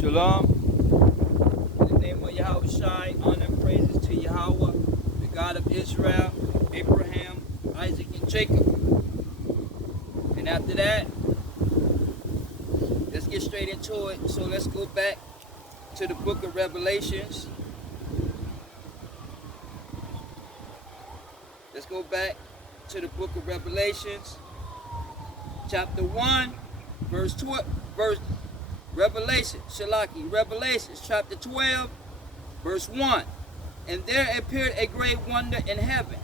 Shalom. In the name of Yahawah, honor and praises to Yahawah, the God of Israel, Abraham, Isaac, and Jacob. And after that, let's get straight into it. So let's go back to the book of Revelations. Let's go back to the book of Revelations, chapter 1, verse 12, Revelations chapter 12, verse 1. And there appeared a great wonder in heaven.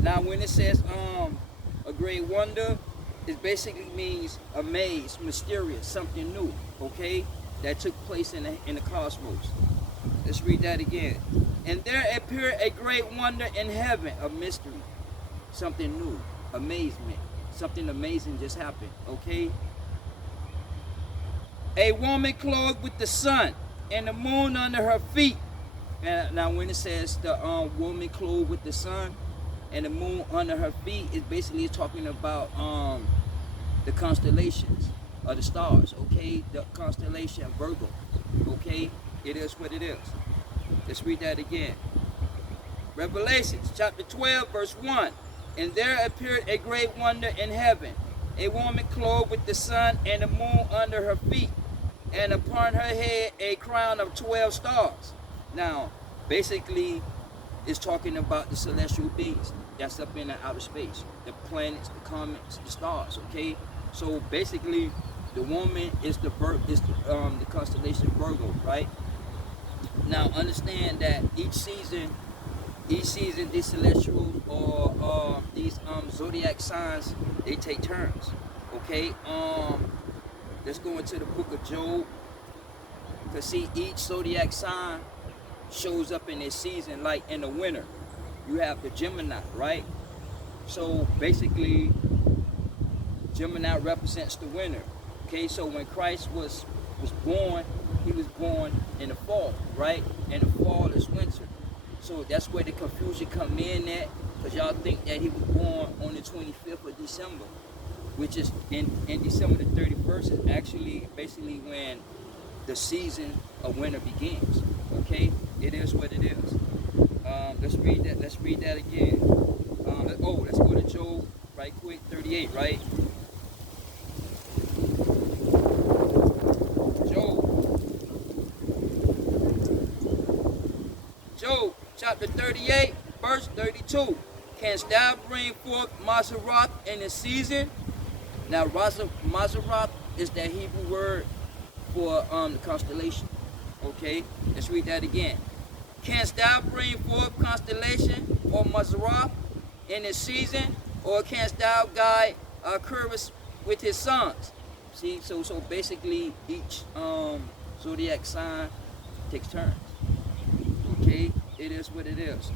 Now when it says a great wonder, it basically means amazed, mysterious, something new, okay, that took place in the cosmos. Let's read that again. And there appeared a great wonder in heaven, a mystery, something new, amazement, something amazing just happened, okay? A woman clothed with the sun and the moon under her feet. And now when it says the woman clothed with the sun and the moon under her feet, it's basically talking about the constellations of the stars, okay? The constellation Virgo, okay? It is what it is. Let's read that again. Revelations chapter 12, verse 1. And there appeared a great wonder in heaven, a woman clothed with the sun and the moon under her feet, and upon her head a crown of 12 stars. Now, basically, it's talking about the celestial beings that's up in the outer space, the planets, the comets, the stars. Okay, so basically, the woman is the constellation Virgo, right? Now, understand that each season, these celestial or these zodiac signs, they take turns. Okay, let's go into the book of Job. Because see, each zodiac sign shows up in this season. Like in the winter, you have the Gemini, right? So basically, Gemini represents the winter. Okay, so when Christ was born, he was born in the fall, right? And the fall is winter. So that's where the confusion come in at, because y'all think that he was born on the 25th of December, which is in December the 31st is actually basically when the season of winter begins. Okay, it is what it is. Let's read that. Let's read that again. Let's go to Job right quick. 38, right? Job chapter 38, verse 32. Canst thou bring forth Mazzaroth in the season? Now, Mazzaroth is that Hebrew word for the constellation. Okay, let's read that again. Canst thou bring forth constellation or Mazzaroth in the season, or canst thou guide Curvis with his sons? See, so basically each zodiac sign takes turns. Okay, it is what it is.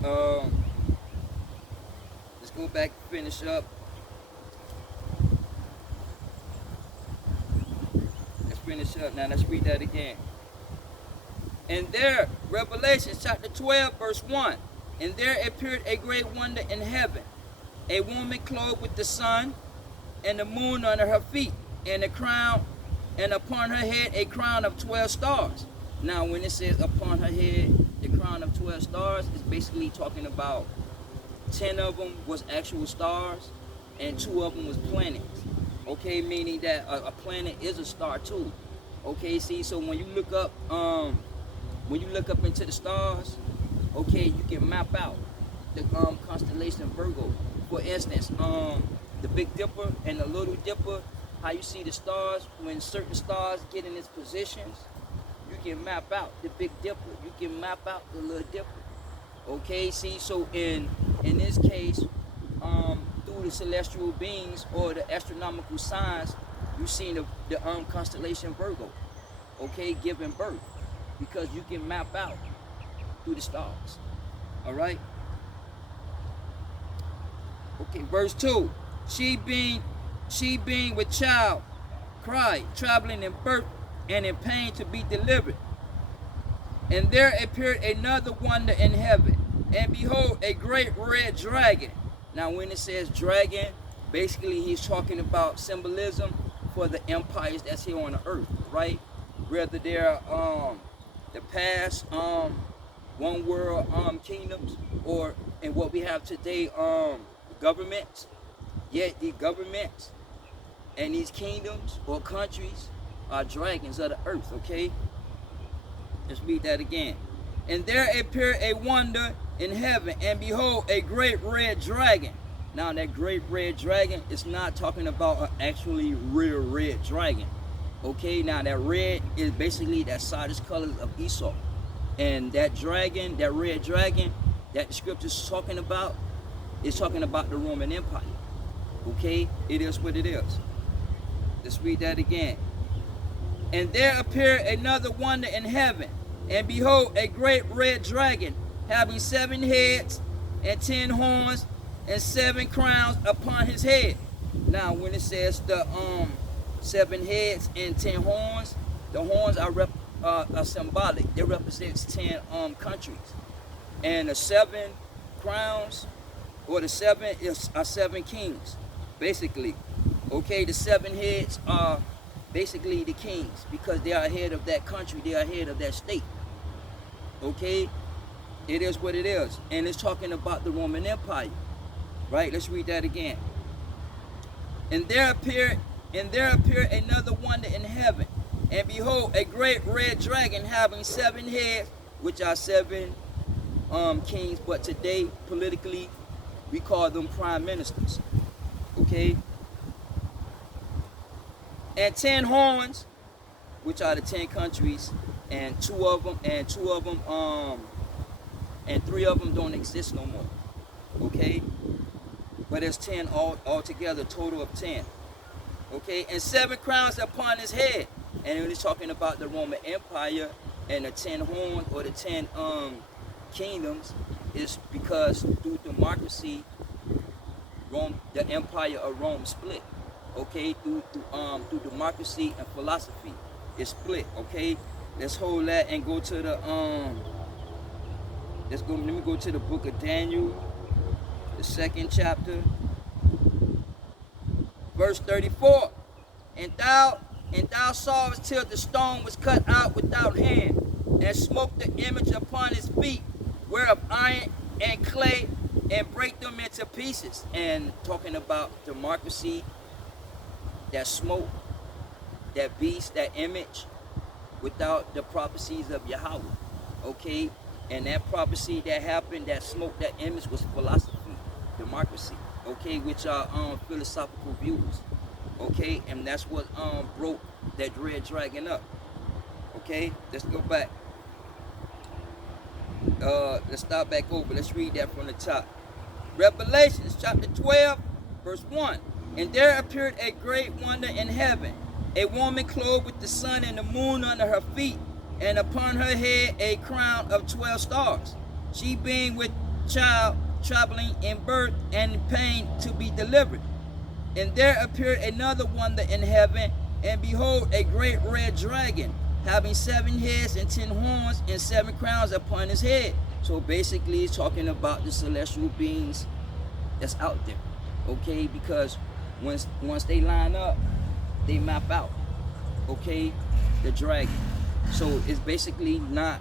Let's go back and finish up. Now let's read that again. And there, Revelation chapter 12, verse 1. And there appeared a great wonder in heaven, a woman clothed with the sun and the moon under her feet, and a crown, and upon her head a crown of 12 stars. Now when it says upon her head the crown of 12 stars, it's basically talking about 10 of them was actual stars and 2 of them was planets. Okay, meaning that a planet is a star too. Okay, see, so when you look up into the stars, okay, you can map out the constellation Virgo. For instance, the Big Dipper and the Little Dipper, how you see the stars when certain stars get in its positions, you can map out the Big Dipper. You can map out the Little Dipper. Okay, see, so in this case, through the celestial beings or the astronomical signs, you see the constellation Virgo, okay, giving birth, because you can map out through the stars. All right. Okay, verse 2. She being with child, cried, traveling in birth and in pain to be delivered. And there appeared another wonder in heaven, and behold, a great red dragon. Now when it says dragon, basically he's talking about symbolism for the empires that's here on the earth, right? whether they're the past one world kingdoms, or in what we have today governments. Yet the governments and these kingdoms or countries are dragons of the earth. Okay, let's read that again. And there appeared a wonder in heaven, and behold, a great red dragon. Now that great red dragon is not talking about an actually real red dragon. Okay, now that red is basically that saddest colors of Esau. And that dragon, that red dragon, that the scripture is talking about the Roman Empire. Okay, it is what it is. Let's read that again. And there appeared another wonder in heaven, and behold, a great red dragon, having 7 heads and 10 horns and 7 crowns upon his head. Now, when it says the 7 heads and 10 horns, the horns are symbolic. They represents 10 countries, and the 7 crowns, or the 7 are 7 kings, basically. Okay, the 7 heads are basically the kings, because they are head of that country, they are head of that state. Okay, it is what it is, and it's talking about the Roman Empire, right? Let's read that again. And there appeared another wonder in heaven, and behold, a great red dragon, having 7 heads, which are 7 kings, but today politically we call them prime ministers. Okay, and 10 horns, which are the 10 countries, and 3 of them don't exist no more. Okay, but it's 10 altogether, total of 10. Okay, and 7 crowns upon his head, and when he's talking about the Roman Empire and the 10 horns, or the 10 kingdoms, is because through democracy, the empire of Rome split. Okay, through democracy and philosophy, it's split. Okay, let's hold that and go to the let me go to the book of Daniel, the 2nd chapter, verse 34. And thou sawest till the stone was cut out without hand, and smote the image upon his feet, whereof iron and clay, and break them into pieces. And talking about democracy, that smote that beast, that image, without the prophecies of Yahawah. Okay, and that prophecy that happened, that smote that image, was philosophy, democracy. Okay, which are philosophical views. Okay, and that's what broke that red dragon up. Okay, let's go back. Let's start back over. Let's read that from the top. Revelations chapter 12, verse 1. And there appeared a great wonder in heaven, a woman clothed with the sun and the moon under her feet, and upon her head a crown of 12 stars. She being with child, traveling in birth and in pain to be delivered. And there appeared another wonder in heaven, and behold, a great red dragon, having 7 heads and 10 horns and 7 crowns upon his head. So basically it's talking about the celestial beings that's out there. Okay, because once they line up, they map out, okay, the dragon. So it's basically not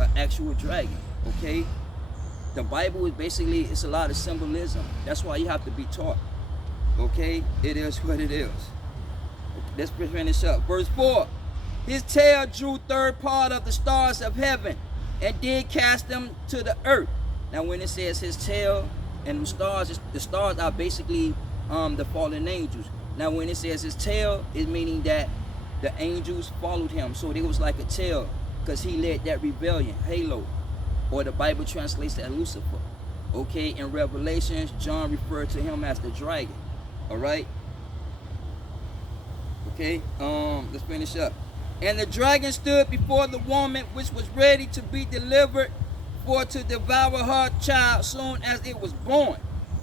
an actual dragon. Okay, the Bible is basically, it's a lot of symbolism. That's why you have to be taught. Okay, it is what it is. Let's finish up. Verse 4. His tail drew 1/3 part of the stars of heaven, and did cast them to the earth. Now when it says his tail and the stars are basically the fallen angels. Now when it says his tail, it's meaning that the angels followed him. So there was like a tail, because he led that rebellion, Halo, or the Bible translates that Lucifer. Okay, in Revelations, John referred to him as the dragon. All right. Okay, let's finish up. And the dragon stood before the woman, which was ready to be delivered, for to devour her child soon as it was born.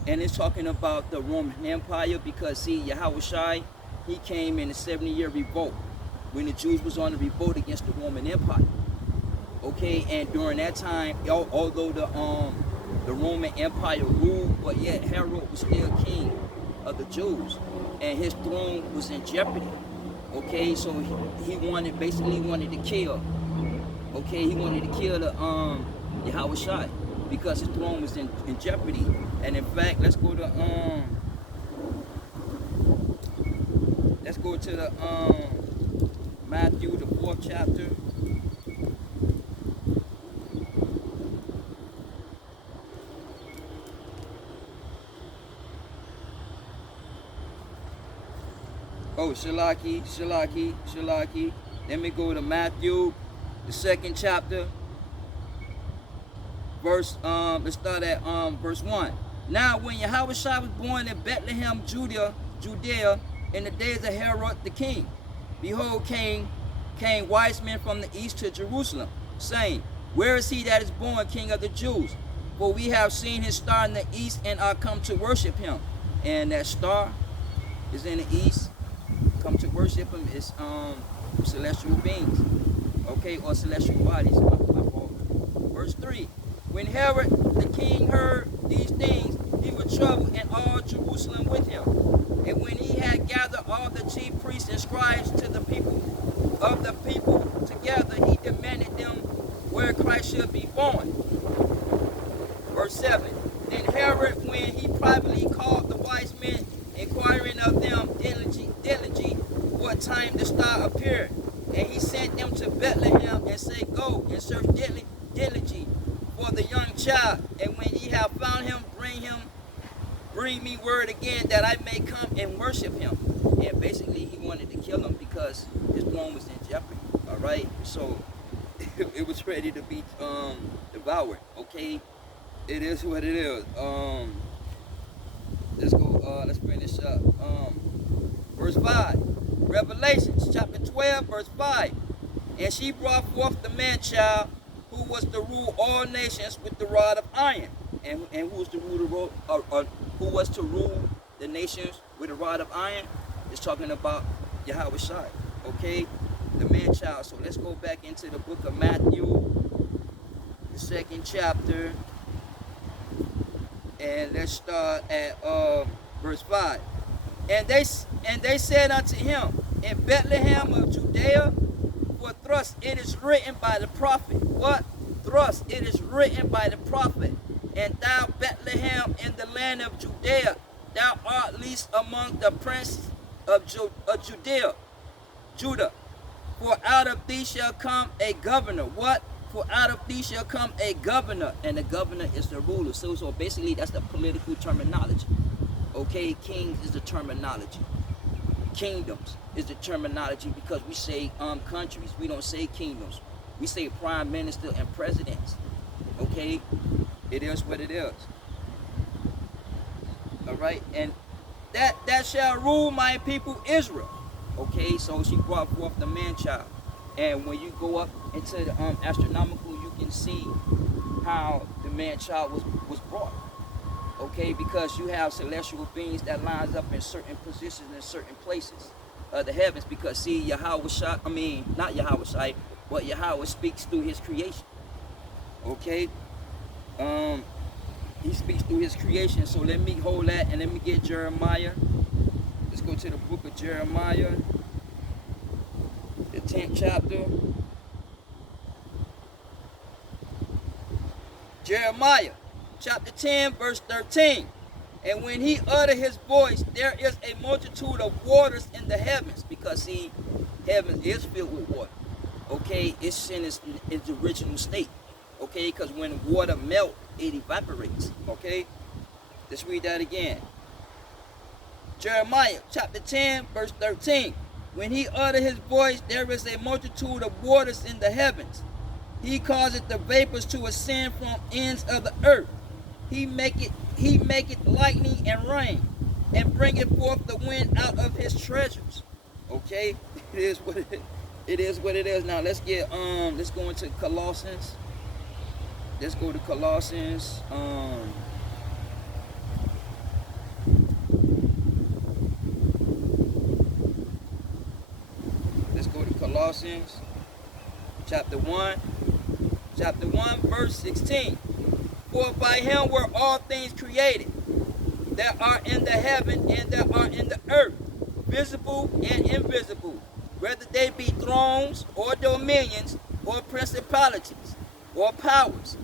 And it's talking about the Roman Empire, because see, Yahawah, he came in the 70-year revolt, when the Jews was on the revolt against the Roman Empire. Okay, and during that time, although the Roman Empire ruled, but yet Herod was still king of the Jews, and his throne was in jeopardy. Okay, so he wanted, basically wanted to kill. Okay, he wanted to kill the Yahawah because his throne was in jeopardy. And in fact, let's go to the Matthew, the 4th chapter. Oh, Shalaki. Let me go to Matthew, the 2nd chapter, verse, let's start at verse 1. Now, when Yahawah was born in Bethlehem, Judea, in the days of Herod the king, behold, came wise men from the east to Jerusalem, saying, where is he that is born King of the Jews? For we have seen his star in the east and are come to worship him. And that star is in the east. Come to worship him is celestial beings, okay, or celestial bodies. Verse 3. When Herod the king heard these things, he was troubled, and all Jerusalem with him. And when he had gathered all the chief priests and scribes to the people together, he demanded them where Christ should be born. Verse 7. Then Herod, when he privately called the wise men, inquiring of them diligently what time the star appeared, and he sent them to Bethlehem and said, go and search diligently for the young child, and when ye have found him, bring me word again that I may come and worship him. And basically he wanted to kill him because his throne was in jeopardy. All right, so it was ready to be devoured. Okay, it is what it is. Let's go. Let's finish up. Verse 5. Revelations chapter 12, verse 5. And she brought forth the man-child who was to rule all nations with the rod of iron. And who was to rule the nations with a rod of iron? It's talking about Yahawah. Okay, the man-child. So let's go back into the book of Matthew, the 2nd chapter, and let's start at verse 5. And they said unto him, in Bethlehem of Judea, for thus it is written by the prophet. What? Thus it is written by the prophet. And thou, Bethlehem, in the land of Judea, thou art least among the princes of Judah. For out of thee shall come a governor. What? For out of thee shall come a governor. And the governor is the ruler. So basically that's the political terminology. Okay, kings is the terminology. Kingdoms is the terminology, because we say countries. We don't say kingdoms. We say prime minister and presidents. Okay, it is what it is. All right, and that shall rule my people Israel. Okay, so she brought forth the man-child. And when you go up into the astronomical, you can see how the man-child was brought. Okay, because you have celestial beings that lines up in certain positions in certain places of the heavens. Because see, Yahawah, not Yahawah, but Yahawah speaks through his creation. Okay, he speaks through his creation. So let me hold that and let me get Jeremiah. Let's go to the book of Jeremiah, the 10th chapter. Jeremiah chapter 10, verse 13. And when he uttered his voice, there is a multitude of waters in the heavens. Because see, heaven is filled with water. Okay, it's in its original state. Okay, because when water melts, it evaporates. Okay, let's read that again. Jeremiah chapter 10, verse 13. When he uttered his voice, there is a multitude of waters in the heavens. He causeth the vapors to ascend from ends of the earth. He maketh lightning and rain, and bringeth forth the wind out of his treasures. Okay, it is what it is. Now let's get let's go into Colossians. Let's go to Colossians. Let's go to Colossians chapter 1, verse 16. For by him were all things created, that are in the heaven and that are in the earth, visible and invisible, whether they be thrones or dominions or principalities or powers.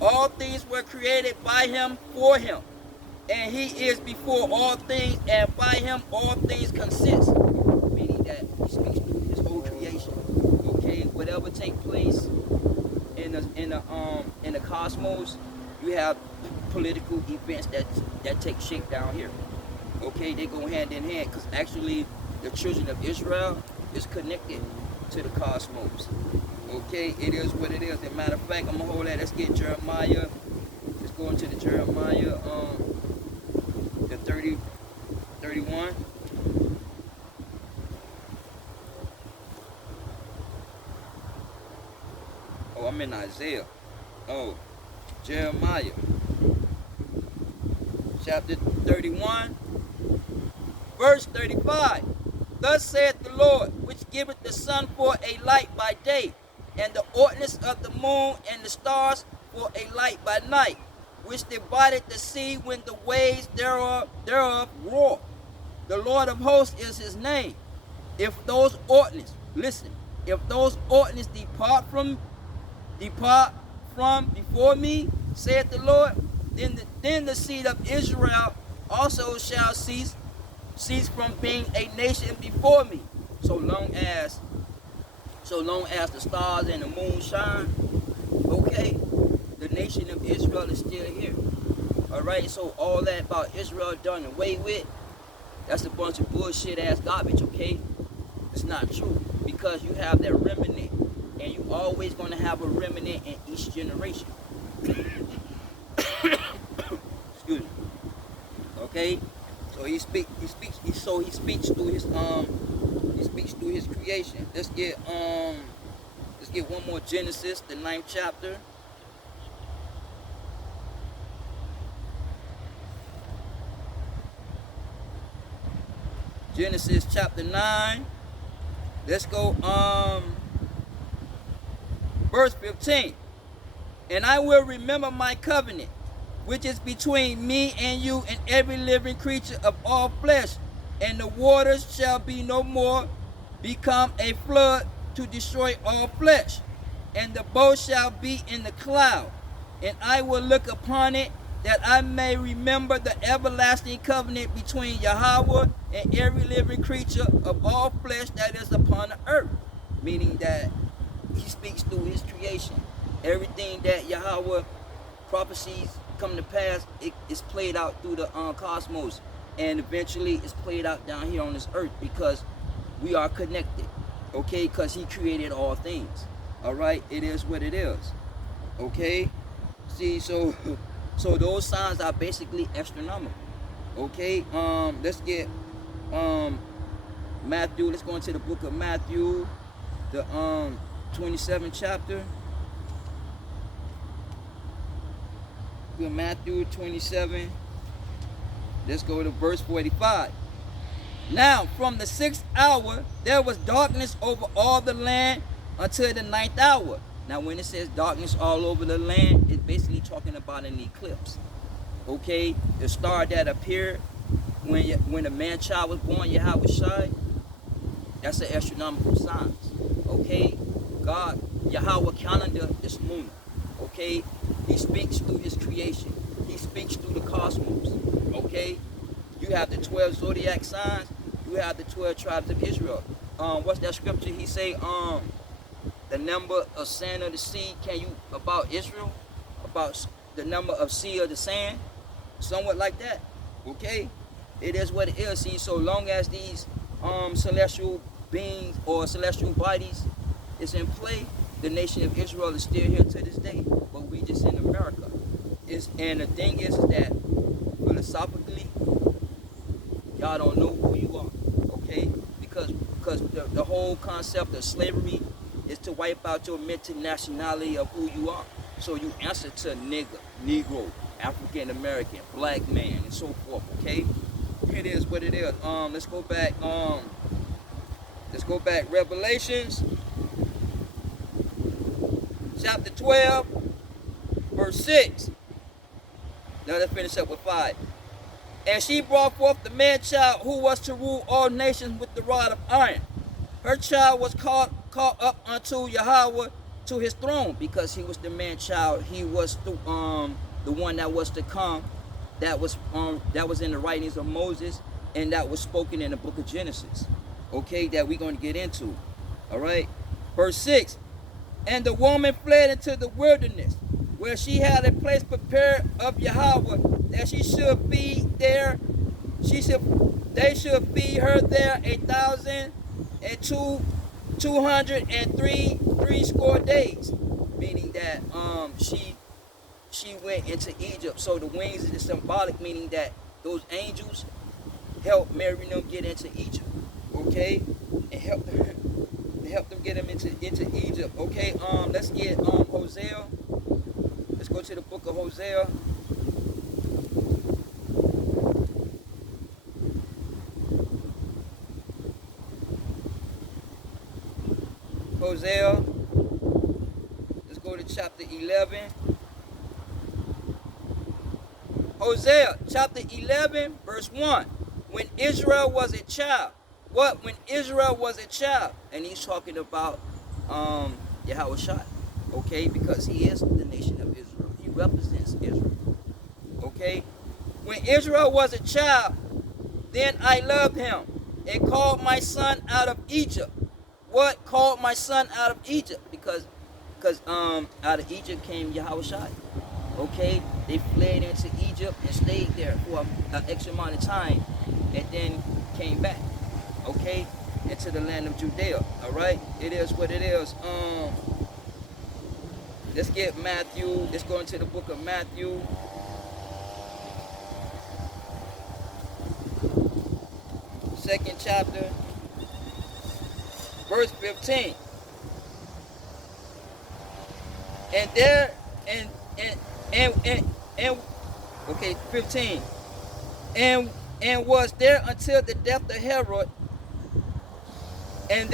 All things were created by him for him, and he is before all things, and by him all things consist. Meaning that he speaks through his whole creation. Okay, whatever take place in the cosmos, you have political events that take shape down here. Okay, they go hand in hand, because actually the children of Israel is connected to the cosmos. Okay, it is what it is. As a matter of fact, I'm gonna hold that. Let's get Jeremiah. Let's go into the Jeremiah, the 31. Oh, I'm in Isaiah. Oh, Jeremiah, chapter 31, verse 35. Thus saith the Lord, which giveth the sun for a light by day, and the ordinance of the moon and the stars for a light by night, which divided the sea when the waves thereof roar. The Lord of hosts is his name. If those ordinances, listen, if those ordinances depart from before me, saith the Lord, then the seed of Israel also shall cease from being a nation before me. So long as the stars and the moon shine, okay, the nation of Israel is still here. Alright, so all that about Israel done away with, that's a bunch of bullshit ass garbage, okay? It's not true, because you have that remnant, and you always gonna have a remnant in each generation. Excuse me. Okay? So he speaks through his creation. Let's get one more Genesis, the 9th chapter. Genesis chapter 9. Let's go verse 15. And I will remember my covenant, which is between me and you and every living creature of all flesh, and the waters shall be no more become a flood to destroy all flesh, and the boat shall be in the cloud, and I will look upon it, that I may remember the everlasting covenant between Yahawah and every living creature of all flesh that is upon the earth. Meaning that he speaks through his creation. Everything that Yahawah prophecies come to pass, it is played out through the cosmos, and eventually it's played out down here on this earth, because we are connected, okay? Because he created all things. All right, it is what it is. Okay, see, so those signs are basically astronomical. Okay, let's get Matthew. Let's go into the book of Matthew, the 27th chapter. Matthew 27. Let's go to verse 45. Now from the 6th hour there was darkness over all the land until the 9th hour. Now when it says darkness all over the land, it's basically talking about an eclipse. Okay, the star that appeared when the man-child was born, Yahawah, that's an astronomical science. Okay, God, Yahawah calendar is lunar. Okay, he speaks through his creation. He speaks through the cosmos. Okay, you have the 12 zodiac signs. You have the 12 tribes of Israel. What's that scripture? He say, the number of sand of the sea. Can you about Israel? About the number of sea of the sand? Somewhat like that. Okay, it is what it is. See, so long as these celestial beings or celestial bodies is in play, the nation of Israel is still here to this day, but we just in America. And the thing is that philosophically, y'all don't know who you are, okay? Because the whole concept of slavery is to wipe out your mental nationality of who you are. So you answer to nigger, Negro, African American, black man, and so forth, okay? It is what it is. Let's go back. Revelations chapter 12, verse 6. Now let's finish up with 5. And she brought forth the man-child who was to rule all nations with the rod of iron. her child was caught up unto Yahawah to his throne, because he was the man child. He was the one that was to come, that was in the writings of Moses, and that was spoken in the book of Genesis. Okay, that we're going to get into. All right, verse 6. And the woman fled into the wilderness, where she had a place prepared of Yahawah, that she should feed there. They should feed her there 1,203 days, meaning that she went into Egypt. So the wings is symbolic, meaning that those angels helped Miriam get into Egypt. Okay, and help them get them into Egypt. Okay, let's get Hosea. Let's go to the book of Hosea. Hosea. Let's go to chapter 11. Hosea chapter 11, verse 1. When Israel was a child. What? When Israel was a child. And he's talking about Yahawah. Okay, because he is the nation of Israel. He represents Israel. Okay. When Israel was a child, then I loved him and called my son out of Egypt. What? Called my son out of Egypt? Because out of Egypt came Yahawah. Okay, they fled into Egypt and stayed there for an extra amount of time, and then came back. Okay, into the land of Judea. All right, it is what it is. Let's get Matthew. Let's go into the book of Matthew. Second chapter, verse 15. And there and okay, 15. And was there until the death of Herod, and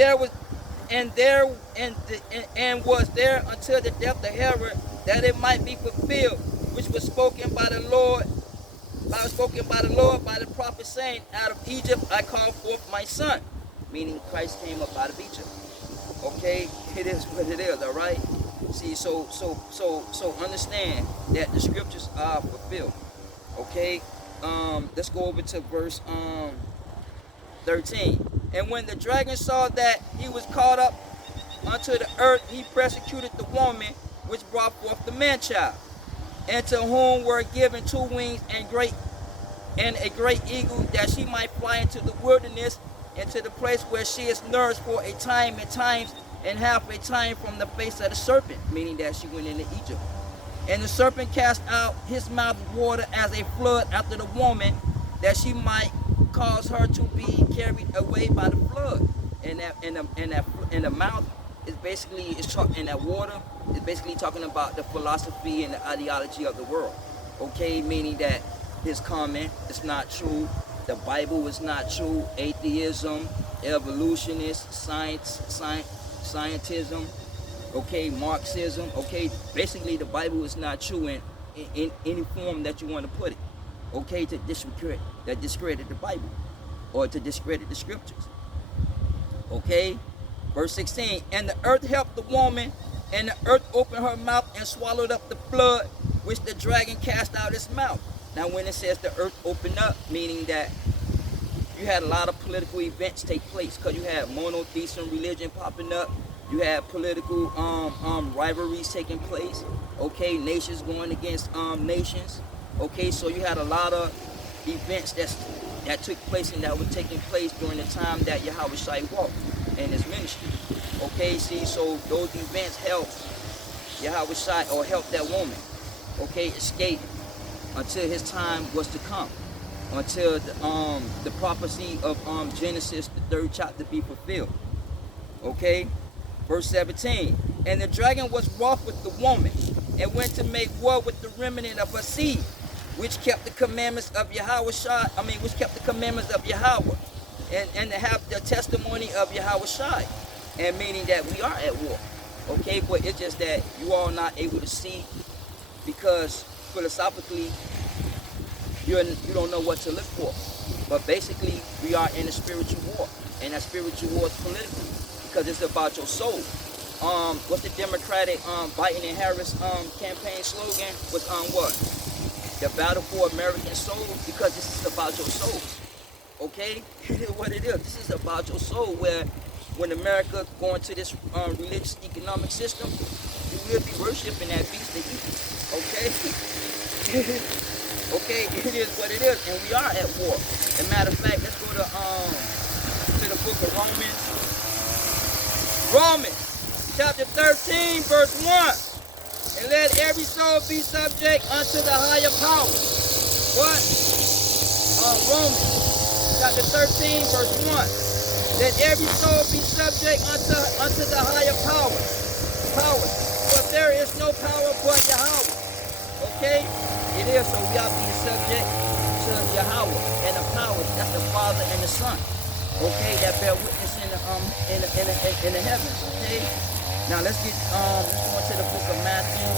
was there until the death of Herod, that it might be fulfilled, which was spoken by the Lord by the prophet, saying, out of Egypt I call forth my son. Meaning Christ came up out of Egypt. Okay, it is what it is. All right. See, so understand that the scriptures are fulfilled. Okay. Let's go over to verse 13. And when the dragon saw that he was caught up unto the earth, he persecuted the woman which brought forth the man child, and to whom were given 2 wings and a great eagle, that she might fly into the wilderness, into the place where she is nourished for a time and times and half a time from the face of the serpent, meaning that she went into Egypt. And the serpent cast out his mouth of water as a flood after the woman, that she might cause her to be carried away by the flood. And the mouth is basically in that water is basically talking about the philosophy and the ideology of the world. Okay, meaning that his comment is not true, the Bible is not true, atheism, evolutionist, scientism, okay, Marxism, okay, basically the Bible is not true in any form that you want to put it. Okay, to discredit the Bible or to discredit the scriptures. Okay, verse 16. And the earth helped the woman, and the earth opened her mouth and swallowed up the flood which the dragon cast out its mouth. Now when it says the earth opened up, meaning that you had a lot of political events take place, because you had monotheism religion popping up, you had political rivalries taking place, okay, nations going against nations. Okay, so you had a lot of events that took place and that were taking place during the time that Yahawah walked in his ministry. Okay, see, so those events helped Yahawah, or helped that woman, okay, escape until his time was to come, until the prophecy of Genesis, the 3rd chapter, be fulfilled. Okay, verse 17. And the dragon was wroth with the woman, and went to make war with the remnant of her seed, which kept the commandments of Yahawah, which kept the commandments of Yahawah, and to have the testimony of Yahawah, and meaning that we are at war. Okay, but it's just that you all not able to see, because philosophically you don't know what to look for. But basically we are in a spiritual war, and that spiritual war is political. because it's about your soul. What's the Democratic Biden and Harris campaign slogan? Was what? The battle for American soul, because this is about your soul. Okay? It is what it is. This is about your soul, where when America go into this religious economic system, you will be worshiping that beast they eat. Okay? Okay, it is what it is, and we are at war. As a matter of fact, let's go to the book of Romans. Romans chapter 13, verse 1. And let every soul be subject unto the higher power. What? Romans chapter 13, verse 1. Let every soul be subject unto the higher power. For there is no power but Yahawah. Okay? It is, so we are being subject to Yahawah and the powers. That's the Father and the Son. Okay, that bear witness in the heavens. Okay. Now let's go into the book of Matthew,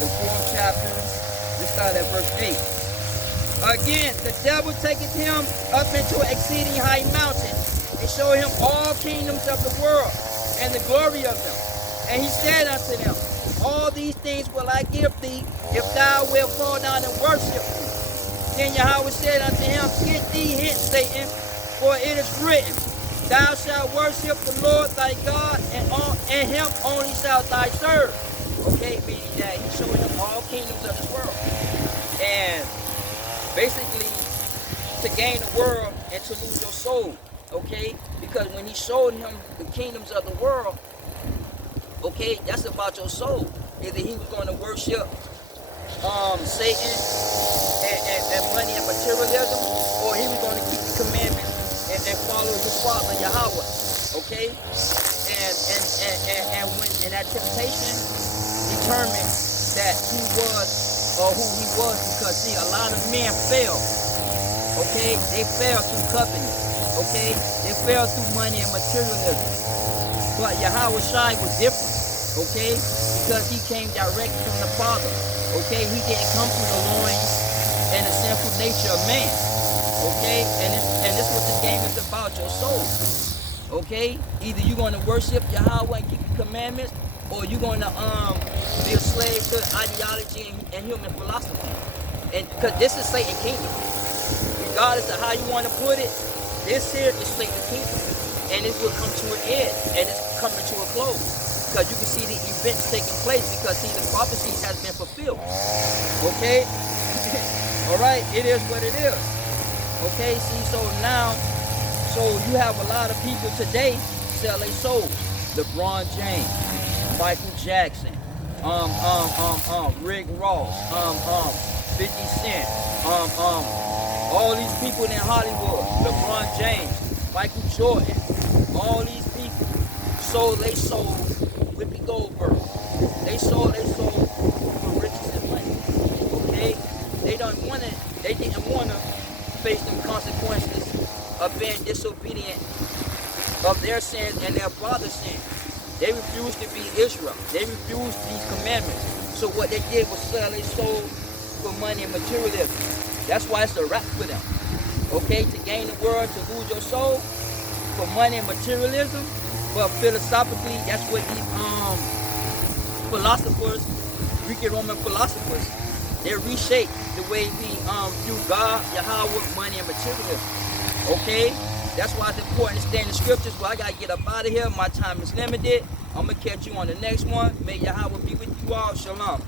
the 4th chapter. Let's start at verse 8. Again, the devil taketh him up into an exceeding high mountain, and show him all kingdoms of the world, and the glory of them. And he said unto them, all these things will I give thee, if thou wilt fall down and worship me. Then Yahawah said unto him, get thee hence, Satan, for it is written, thou shalt worship the Lord thy God, and him only shalt thou serve. Okay, meaning that he showed him all kingdoms of this world. And basically, to gain the world and to lose your soul. Okay, because when he showed him the kingdoms of the world, okay, that's about your soul. Either he was going to worship Satan and money and materialism, or he was going to keep the commandments and follow his father Yahawah. Okay, and when that temptation determined that he was or who he was, because see, a lot of men fail. Okay, they fell through covenant. Okay, they fell through money and materialism. But Yahawah was different. Okay, because he came directly from the Father. Okay, he didn't come through the loins and the sinful nature of man. Okay, and this is what this game is about, your soul. Okay, either you're going to worship Yahawah and keep the commandments, or you're going to be a slave to ideology and human philosophy. And because this is Satan's kingdom, regardless of how you want to put it, this here is Satan's kingdom, and it will come to an end, and it's coming to a close. Because you can see the events taking place, because see, the prophecy has been fulfilled. Okay? All right, it is what it is. Okay, see, so now, so you have a lot of people today sell their soul. LeBron James, Michael Jackson, Rick Ross, 50 Cent, all these people in Hollywood, LeBron James, Michael Jordan, all these people sold their soul. Whoopi Goldberg. They sold for riches and money. Okay? They didn't want to face them consequences of being disobedient of their sins and their father's sins. They refused to be Israel. They refused these commandments. So what they did was sell their soul for money and materialism. That's why it's a wrap for them. Okay? To gain the world, to lose your soul for money and materialism. But philosophically, that's what these philosophers, Greek and Roman philosophers, they reshape the way we view God, Yahawah, money, and materialism. Okay? That's why it's important to stay in the scriptures. Well, I got to get up out of here. My time is limited. I'm going to catch you on the next one. May Yahawah be with you all. Shalom.